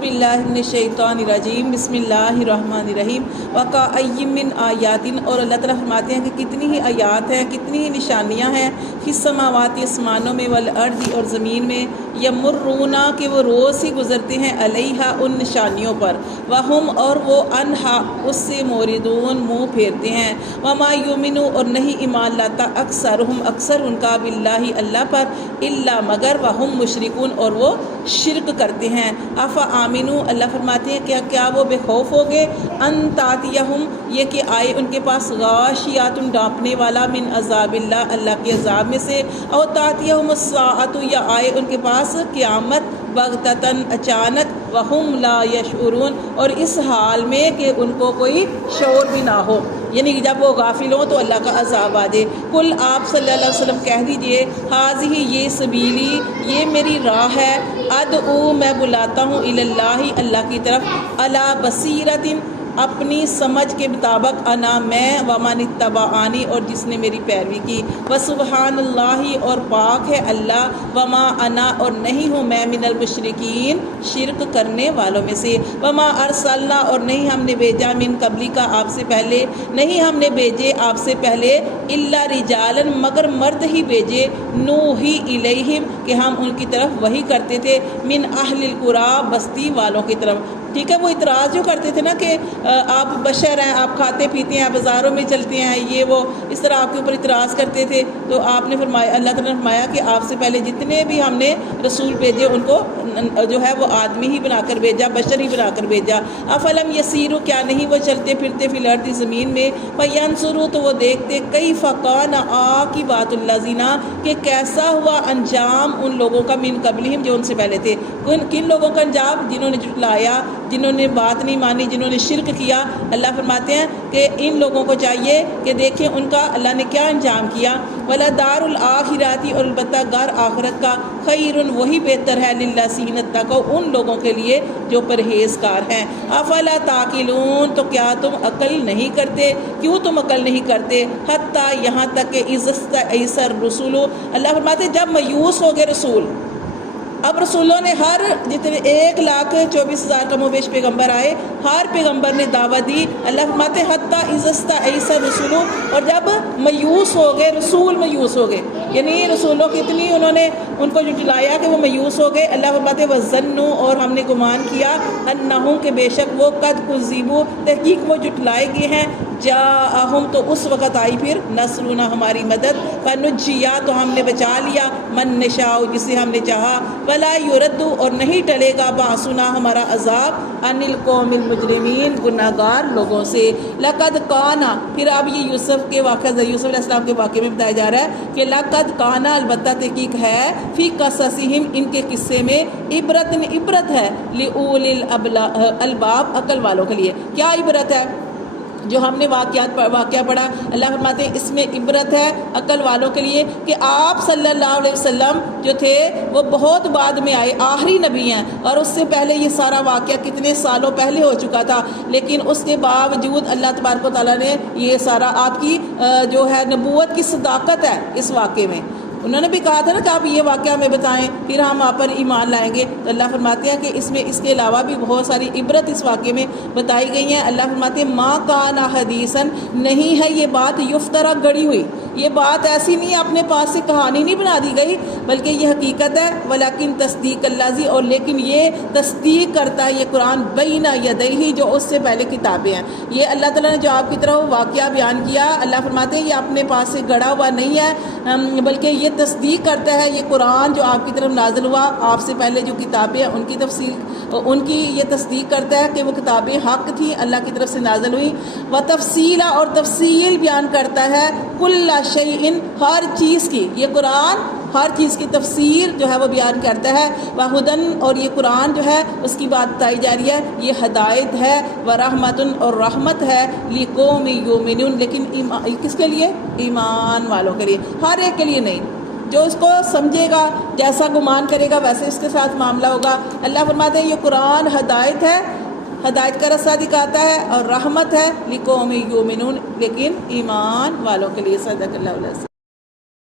बिल्लाहि मिनश्शैतानिर्रजीम बिस्मिल्लाहिर्रहमानिर्रहीम वकाअय्यिम मिन आयातिन। और अल्लाह ताला फरमाते हैं कि कितनी ही आयात हैं, कितनी ही निशानियाँ हैं फिस्समावाति आसमानों में वल अर्दी और ज़मीन में, यमुर्रूना कि वो रोज़ ही गुज़रते हैं अलैहा उन निशानियों पर, वहुम और वो अनहा उससे मोरिदून मुँह फेरते हैं, वमा युमिनु और नहीं ईमान लाता अक्सरुहुम अक्सर उनका बिल्लाहि अल्लाह पर, इल्ला मगर वहुम मुशरिकून और वो शिरक करते हैं। अफ़ा आमिनु अल्लाह फरमाते हैं क्या वो बेखौफ हो गए, अन तातियहुम ये कि आए उनके पास गाशियातुन डांपने वाला मिन अज़ाबिल्लाह अल्लाह के अज़ाब में से, और तातियहुम अस्साअतु या आए उनके पास क़यामत बगततन अचानक, वहुम ला यशउरून और इस हाल में कि उनको कोई शऊर भी ना हो, यानी कि जब वो गाफिल हों तो अल्लाह का अज़ाब आ जाए। कुल आप सल्लल्लाहु अलैहि वसल्लम कह दीजिए, हाज़िही ये सबीली ये मेरी राह है, अदऊ मैं बुलाता हूँ इलल्लाहि अल्लाह की तरफ, अला बसीरतिन अपनी समझ के मुताबिक, अना मैं वमन इत्तबाअनी और जिसने मेरी पैरवी की, व सुबहानल्लाहि और पाक है अल्लाह, वमा अना और नहीं हूँ मैं मिनल मुशरिकीन शिरक करने वालों में से, वमा अरसलना और नहीं हमने भेजा मिन कबली का आपसे पहले, नहीं हमने भेजे आपसे पहले, इल्ला रिजालन मगर मर्द ही भेजे, नूही इलैहिम कि हम उनकी तरफ वही करते थे, मिन अहलिल कुरा बस्ती वालों की तरफ। ठीक है, वो इतराज़ जो करते थे ना कि आप बशर हैं, आप खाते पीते हैं, बाज़ारों में चलते हैं, ये वो इस तरह आपके ऊपर इतराज़ करते थे, तो आपने फरमाया, अल्लाह ताला ने फरमाया कि आपसे पहले जितने भी हमने रसूल भेजे उनको जो है वो आदमी ही बनाकर भेजा, बशर ही बनाकर भेजा। अफलम यसीरु क्या नहीं वो चलते फिरते फिल अर्दी ज़मीन में, फयंसुरु तो वो देखते, कई फ़कान आक़िबातुल्लज़ीना कि कैसा हुआ अंजाम उन लोगों का, मिन कबलिहिम जो उनसे पहले थे। किन लोगों का अंजाम? जिन्होंने जुटलाया, जिन्होंने बात नहीं मानी, जिन्होंने शिरक किया। अल्लाह फरमाते हैं कि इन लोगों को चाहिए कि देखें उनका अल्लाह ने क्या अंजाम किया। वला दारुल आखिराती और अलबत्ता घर आखिरत का, खैरुन वही बेहतर है, लिल्लज़ीना तक़ौ उन लोगों के लिए जो परहेज़गार हैं। अफला ताकिलून तो क्या तुम अकल नहीं करते? क्यों तुम अकल नहीं करते? हत्ता यहाँ तक कि इज़्तअयसर रसूलु अल्लाह फरमाते जब मायूस हो गए रसूल। अब रसूलों ने हर जितने 1,24,000 कमोबेश पैगम्बर आए, हर पैगम्बर ने दावत दी। अल्लाह फरमाते हत्ता इज़्तअयसर रसूलु और जब मायूस हो गए रसूल, मायूस हो गए यानी रसूलों की इतनी उन्होंने उनको जुटलाया कि वो मायूस हो गए। अल्लाह फरमाते वज़न्नु और हमने गुमान किया, अन्नहुम के बेशक वो कद कुज़िबू तहकीक वो जुटलाए गए हैं, जाअहुम तो उस वक़्त आई फिर नसरुना हमारी मदद, फनुज्जिया तो हमने बचा लिया, मन नशाउ जिसे हमने चाहा, वला युरद्दु और नहीं टलेगा बासुना हमारा अज़ाब, अनिल कौमिल मुजरिमीन गुनाहगार लोगों से। लक़द काना फिर अब ये यूसुफ के वाक़या, यूसुफ अलैहिस्सलाम के वाक़े में बताया जा रहा है कि लक़द काना अलबत्ता तहकीक है, फ़ी क़ससिहिम इनके किस्से में, इबरत है, लिउलिल अलबाब अकल वालों के लिए। क्या इबरत है? जो हमने वाक़या पढ़ा, अल्लाह फरमाते हैं इसमें इबरत है अकल वालों के लिए कि आप सल्लल्लाहु अलैहि वसल्लम जो थे वो बहुत बाद में आए, आखिरी नबी हैं, और उससे पहले ये सारा वाक़या कितने सालों पहले हो चुका था, लेकिन उसके बावजूद अल्लाह तबारक व तआला ने ये सारा आपकी जो है नबूवत की सदाकत है इस वाक़े में। उन्होंने भी कहा था ना कि आप ये वाक़या हमें बताएं फिर हम आप पर ईमान लाएंगे, तो अल्लाह फरमाते हैं कि इसमें इसके अलावा भी बहुत सारी इबरत इस वाक़े में बताई गई हैं। अल्लाह फरमाते हैं मा काना हदीसन नहीं है ये बात युफ्तरा गढ़ी हुई, ये बात ऐसी नहीं है अपने पास से कहानी नहीं बना दी गई, बल्कि ये हकीकत है। वलाकिन तस्दीक अल्लाज़ी और लेकिन ये तस्दीक करता है ये कुरान बैना यदैहि जो उससे पहले किताबें हैं। ये अल्लाह ताला ने जो आपकी तरफ वाक़या बयान किया, अल्लाह फरमाते हैं ये अपने पास से गढ़ा हुआ नहीं है, बल्कि ये तस्दीक करता है ये कुरान जो आपकी तरफ नाज़िल हुआ, आपसे पहले जो किताबें हैं उनकी तफसील उनकी ये तस्दीक करता है कि वो किताबें हक़ थी, अल्लाह की तरफ से नाज़िल हुई। व तफसीला और तफसील बयान करता है, कुल्ला शैइन हर चीज़ की, ये कुरान हर चीज़ की तफसीर जो है वो बयान करता है। वहुदन और ये कुरान जो है उसकी बात बताई जा रही है, ये हदायत है, व रहमतुन और रहमत है, लिकौमि युमिनून लेकिन किसके लिए? ईमान वालों के लिए, हर एक के लिए नहीं। जो इसको समझेगा, जैसा गुमान करेगा वैसे इसके साथ मामला होगा। अल्लाह फरमाते हैं ये कुरान हदायत है, हदायत का रास्ता दिखाता है, और रहमत है लिकौमि युमिनून लेकिन ईमान वालों के लिए। सदक़ल्लाहु अलैहि वसल्लम।